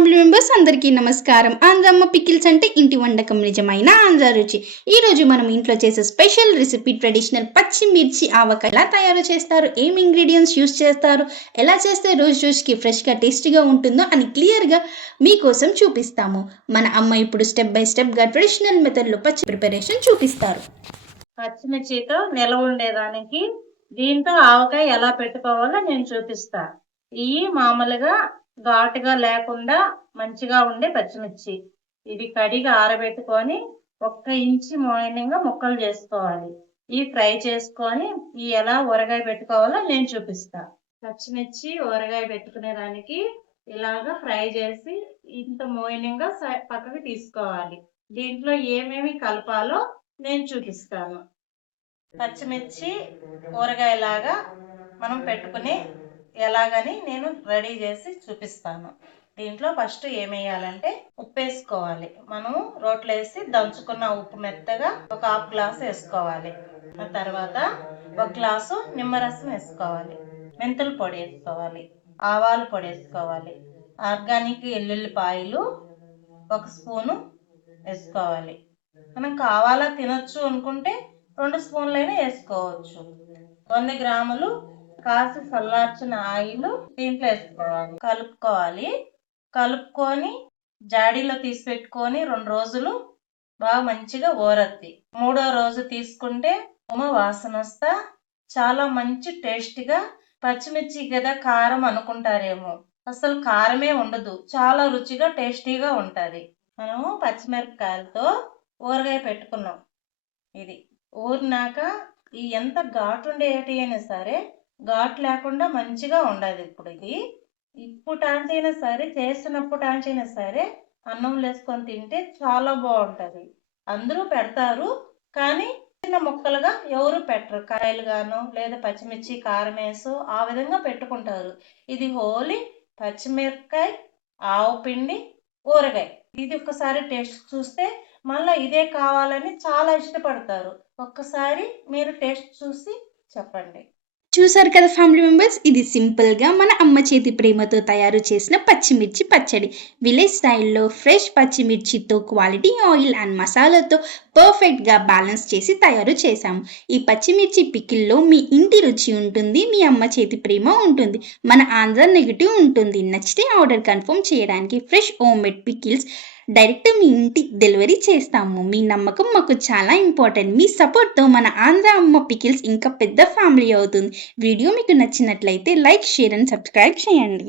Family members అందరికీ నమస్కారం. ఆంధ్రమ్మ pickles అంటే ఇంటి వంటకం, నిజమైన ఆంధ్ర రుచి. ఈ రోజు మనం ఇంట్లో చేసే స్పెషల్ రెసిపీ ట్రెడిషనల్ పచ్చిమిర్చి ఆవకాయ ఎలా తయారు చేస్తారు, ఏం ఇంగ్రీడియంట్స్ యూస్ చేస్తారు, ఎలా చేస్తే రోజుకి ఫ్రెష్గా టేస్టీగా ఉంటుందో అని క్లియర్గా మీకోసం చూపిస్తాము. మన అమ్మ ఇప్పుడు స్టెప్ బై స్టెప్గా ట్రెడిషనల్ మెథడ్లో పచ్చి ప్రిపరేషన్ చూపిస్తారు. పచ్చిమిర్చితో నిలవ ఉండేదానికి దీంతో ఆవకాయ ఎలా పెట్టుకోవాలో నేను చూపిస్తా. ఇవి మామూలుగా ఘాటుగా లేకుండా మంచిగా ఉండే పచ్చిమిర్చి. ఇవి కడిగి ఆరబెట్టుకొని 1 ఇంచి మోయనంగా ముక్కలు చేసుకోవాలి. ఇవి ఫ్రై చేసుకొని ఇవి ఎలా ఊరగాయ పెట్టుకోవాలో నేను చూపిస్తా. పచ్చిమిర్చి ఊరగాయ పెట్టుకునే దానికి ఇలాగా ఫ్రై చేసి ఇంత మోయనంగా పక్కకి తీసుకోవాలి. దీంట్లో ఏమేమి కలపాలో నేను చూపిస్తాను. పచ్చిమిర్చి ఊరగాయలాగా మనం పెట్టుకుని ఎలాగని నేను రెడీ చేసి చూపిస్తాను. దీంట్లో ఫస్ట్ ఏం వేయాలంటే ఉప్పు వేసుకోవాలి. మనం రోట్లో వేసి దంచుకున్న ఉప్పు మెత్తగా 1/2 గ్లాసు వేసుకోవాలి. ఆ తర్వాత 1 గ్లాసు నిమ్మరసం వేసుకోవాలి. మెంతుల పొడి వేసుకోవాలి. ఆవాల పొడి వేసుకోవాలి. ఆర్గానిక్ ఎల్లుల్లిపాయలు 1 స్పూను వేసుకోవాలి. మనం కావాలా తినొచ్చు అనుకుంటే 2 స్పూన్లైనా వేసుకోవచ్చు. 100 గ్రాములు కాసి చల్లార్చిన ఆయిల్ దీంట్లో వేసుకోవాలి. కలుపుకొని జాడీలో తీసి పెట్టుకొని 2 రోజులు బాగా మంచిగా ఊరద్ది. 3వ రోజు తీసుకుంటే వాసన వస్తా చాలా మంచి టేస్టీగా. పచ్చిమిర్చి కదా కారం అనుకుంటారేమో, అసలు కారమే ఉండదు. చాలా రుచిగా టేస్టీగా ఉంటది. మనము పచ్చిమిరపకాయలతో ఊరగాయ పెట్టుకున్నాం. ఇది ఊరినాక ఈ ఎంత ఘాటు ఉండేటి అయినా సరే ఘాటు లేకుండా మంచిగా ఉండదు. ఇప్పుడు అయినా సరే చేసినప్పుడు అయినా సరే అన్నం వేసుకొని తింటే చాలా బాగుంటది. అందరూ పెడతారు కానీ చిన్న ముక్కలుగా ఎవరు పెట్టరు. కాయలు గాను లేదా పచ్చిమిర్చి కారం వేసు ఆ విధంగా పెట్టుకుంటారు. ఇది హోలీ పచ్చిమిరపకాయ, ఆవు పిండి, ఊరగాయ. ఇది ఒక్కసారి టేస్ట్ చూస్తే మళ్ళీ ఇదే కావాలని చాలా ఇష్టపడతారు. ఒక్కసారి మీరు టేస్ట్ చూసి చెప్పండి. చూసారు కదా ఫ్యామిలీ మెంబర్స్, ఇది సింపుల్గా మన అమ్మ చేతి ప్రేమతో తయారు చేసిన పచ్చిమిర్చి పచ్చడి. విలేజ్ స్టైల్లో ఫ్రెష్ పచ్చిమిర్చితో క్వాలిటీ ఆయిల్ అండ్ మసాలాతో పర్ఫెక్ట్గా బ్యాలెన్స్ చేసి తయారు చేశాము. ఈ పచ్చిమిర్చి పికిల్లో మీ ఇంటి రుచి ఉంటుంది, మీ అమ్మ చేతి ప్రేమ ఉంటుంది, మన ఆంధ్ర నెగిటివ్ ఉంటుంది. నచ్చితే ఆర్డర్ కన్ఫర్మ్ చేయడానికి fresh home made pickles direct మీ ఇంటికి డెలివరీ చేస్తాము. మీ నమ్మకం మాకు చాలా ఇంపార్టెంట్. మీ సపోర్ట్తో మన ఆంధ్ర అమ్మ పికిల్స్ ఇంకా పెద్ద ఫ్యామిలీ అవుతుంది. వీడియో మీకు నచ్చినట్లయితే లైక్, షేర్ అండ్ సబ్స్క్రైబ్ చేయండి.